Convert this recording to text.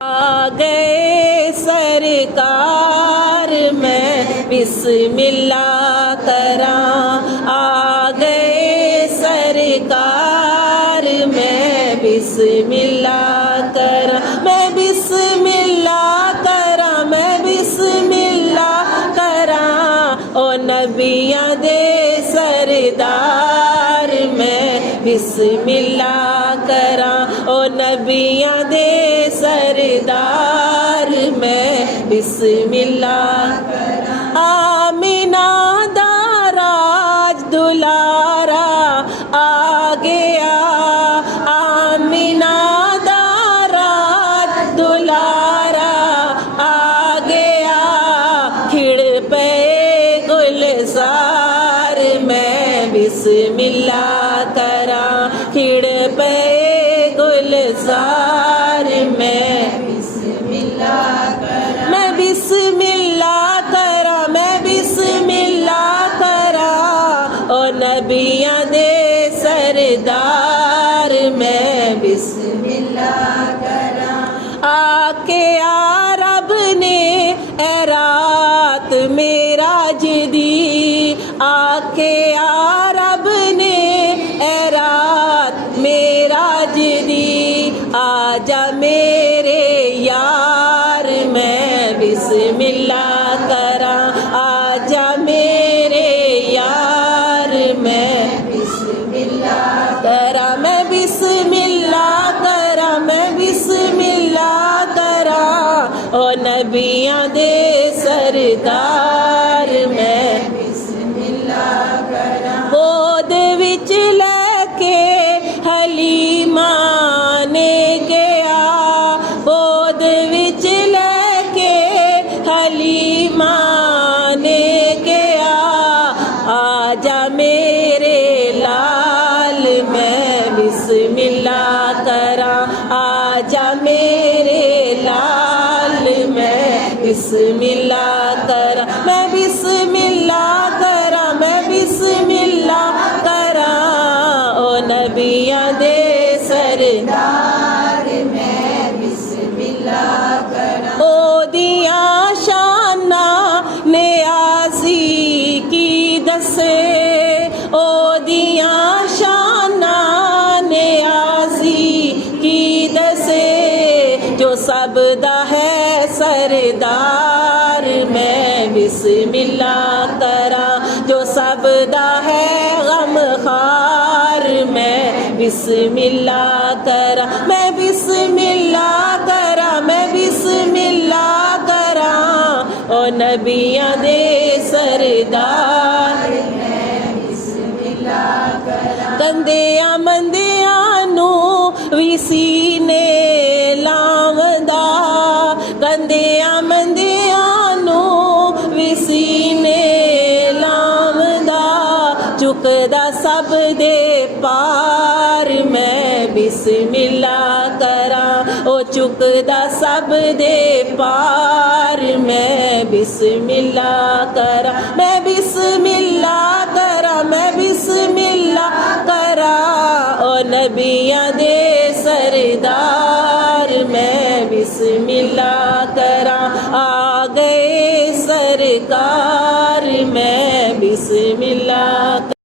आ गए सरकार मैं बिस्मिल्लाह करां। आ गए सरकार मैं बिस्मिल्लाह करां। मैं बिस्मिल्लाह करां। मैं बिस्मिल्लाह करां। ओ नबियां दे सरदार मैं बिस्मिल्लाह करां। ओ नबियां दे सरदार मैं बिस्मिल्लाह करां। आमिना दा राज दुलारा आ गया। आमिना दा राज दुलारा आ गया। खिड़ पे गुलजार मैं बिस्मिल्लाह करां। खिड़ पे गुलजार मैं बिस्मिल्लाह करां। मैं बिस्मिल्लाह करां। मैं बिस्मिल्लाह करां। ओ नबियां दे सरदार मैं बिस्मिल्लाह करां। आके रब ने ए रात मेराज दी। आके रब ने ए रात मेराज दी। आजा मेरे यार मैं बिस्मिल्लाह करां। आजा मेरे यार मैं बिस्मिल्लाह करां। मैं बिस्मिल्लाह करां। मैं बिस्मिल्लाह करां। ओ नबियां दे सरदार मैं बिस्मिल्लाह करां। गोद विच लेके हलीमा ने गया। गोद विच लेके हलीमा ने गया। आजा मेरे लाल मैं बिस्मिल्लाह करां। आजा मेरे लाल मैं बिस्मिल्लाह करां। मैं बिस्मिल्लाह करां। मैं बिस्मिल्लाह करां। ओ नबियां दे सरदार मैं बिस्मिल्लाह करां। ओ दिया शाना नियाज़ी की दसे। ओ दिया शाना नियाज़ी की दसे। जो सब दा है सरदार मैं बिस्मिल्लाह करां। जो सब दा है गमखार मैं बिस्मिल्लाह करां। मैं बिस्मिल्लाह करां। मैं बिस्मिल्लाह करां। ओ नबियां दे सरदार मैं बिस्मिल्लाह करां। गंदियां मंदियां नू वी सीने लावंदा। गंदियां मंदियां नू वी सीने लावंदा। चुकदा सब दे पार मैं बिस्मिल्लाह करां। ओ चुकदा सब दे पार मैं बिस्मिल्लाह करां। मैं बिस्मिल्लाह करां। मैं बिस्मिल्लाह करां। ओ नबियां दे सरदार मैं बिस्मिल्लाह करां। आ गए सरकार मैं बिस्मिल्लाह